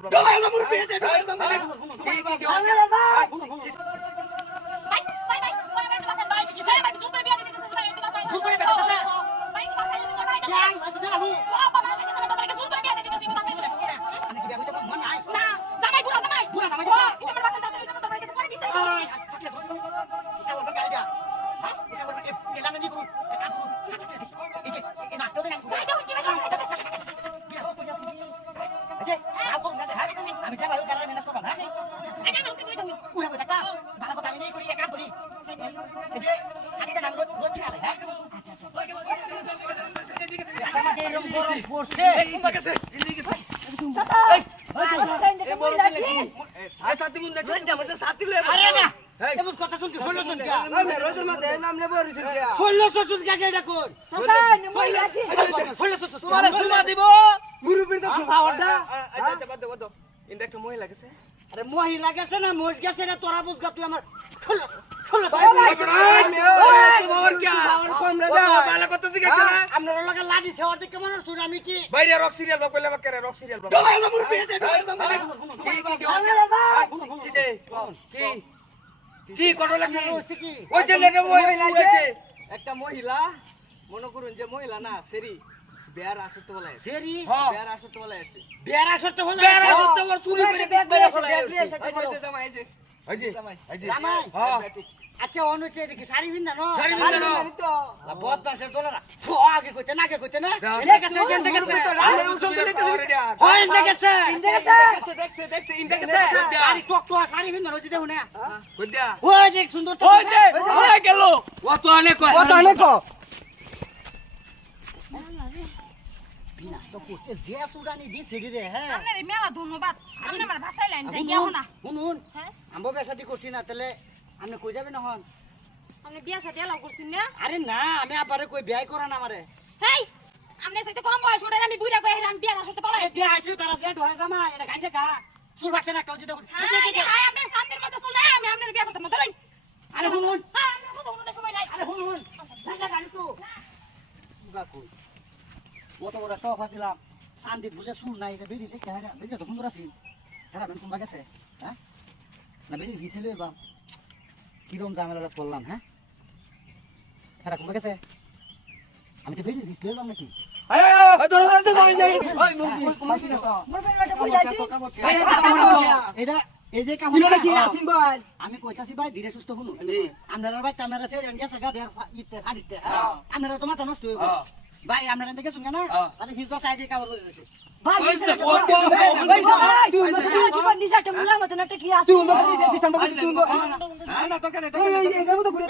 ভাই ভাই ভাই ভাই ভাই বাসা ভাই কি যায় ভাই জুপরে বিয়া দিতে ভাই একটু বাসা জুপরে বিয়া দিতে ভাই বাসা দিতে ভাই যাই সব বাবা সাথে সাথে তোমাকে জুপরে বিয়া দিতে বাসা না জামাই বুড়া জামাই বুড়া জামাই এটা আমার বাসা দাও দিতে তোমাকে কিছু করে দিতে ভাই দাও কি ভাই আমি যাব কারণে মেহনত করব হ্যাঁ আগে দাও তুমি দাও উড়ে বই থাকা ভালো কথা আমি নেই করি কাম করি এই যে খালিটা নাম রোজ রোজ খালে হ্যাঁ আমাকে এরকম গরম পড়ছে আরে না এমন কথা শুনছি ষোলো জন কে ষোলোশো জন কে কর ষোলোশো সুমা দিব মুরুবির তো খাওয়াটা একটা মহিলা গেছে। আরে মহিলা গেছে না মোষ গেছে না তোরা বুঝগা তুই আমার ষোলো ষোলো আপনার লগে লাডি সেওয়ার দিকে মনে হচ্ছে আমি কি? বাইরে রক সিরিয়াল বাপ কইলে বাপ করে রক সিরিয়াল বাপ কি যে কি কি করো লাগি? হচ্ছে কি? ওই যে লেনে মহিলা আছে। একটা মহিলা মনে করুন যে মহিলা না সেরি। বেয়ার আসতে বলে সেরি? হ্যাঁ বেয়ার আসতে বলে আছে। চুরি করে ব্যাগ জামাই এই যে। এই যে জামাই এই যে। জামাই হ্যাঁ আচ্ছা অনুছে দেখি শাড়ি ভিন্দা নো শাড়ি ভিন্দা নো। জানি তো বদমাসের দোলারা। ও আগে কইতে না আগে কইতে না। এনে গেছে এনে গেছে। আরে উঠো দিলে তো এনে গেছে। দেখছে দেখছে দেখছে ইন্ডা গেছে। শাড়ি টক টক শাড়ি ভিন্দা রোজি দেখুন কই দিয়া? ওই যে সুন্দর তো ওই যে ওই গেল। ও তো অনেক কয় কত অনেক বিনাশ তো করছে যে সুডানি দি সিডি রে হ্যাঁ। আপনার মেলা ধন্যবাদ। আপনি আমার বাসায় লাইন যাই গিয়া না শুনুন হ্যাঁ? আমবো বেসাদি করছি না তাহলে আপনি কই যাবেন হন আপনি বিয়া সাথে এলাও করছেন না? আরে না আমি আবারে কই বিয়াই করা না আমারে। হেই আপনার সাথে কম বয়স ওটা আমি বুইরা কই আমি বিয়া না সাথে পালাই বিয়া আইছে তারা যে ঢোয়া জামা এটা গাঞ্জা গা। চুল বাচ্চা না কাউজি দেখুন হাই আপনার শান্তির মতো চলে আমি আপনার বিয়া করতে মতো রই আরে শুনুন হ্যাঁ আপনার কথা শুনতে সময় নাই আরে শুনুন গাঞ্জা গাড়ি তো বুগা কই অত বড় শখ দিলাম শান্তি বুঝে শুন নাই এটা দেখে হ্যাঁ বেরি তো সুন্দর আছি তারা বেন কুম্বা গেছে হ্যাঁ না বেরি ভিছিল বা কিরম ঝামেলাটা করলাম হ্যাঁ তারা কুম্বা গেছে আমি তো বেরি ভিছিল নাকি আয় আয় ধরো ধরো যাই যাই ওই এটা এই যে কাম কি আসিন ভাই আমি কইতাছি ভাই ধীরে সুস্থ শুনুন আপনারা ভাই আপনারা সে রেঞ্জা সাগা বের ইতে আপনারা তো মাথা নষ্ট হইব ভাই আমরা এখান থেকে শুন না মানে হিজবা সাইডে কাবার করে তো ঘুরে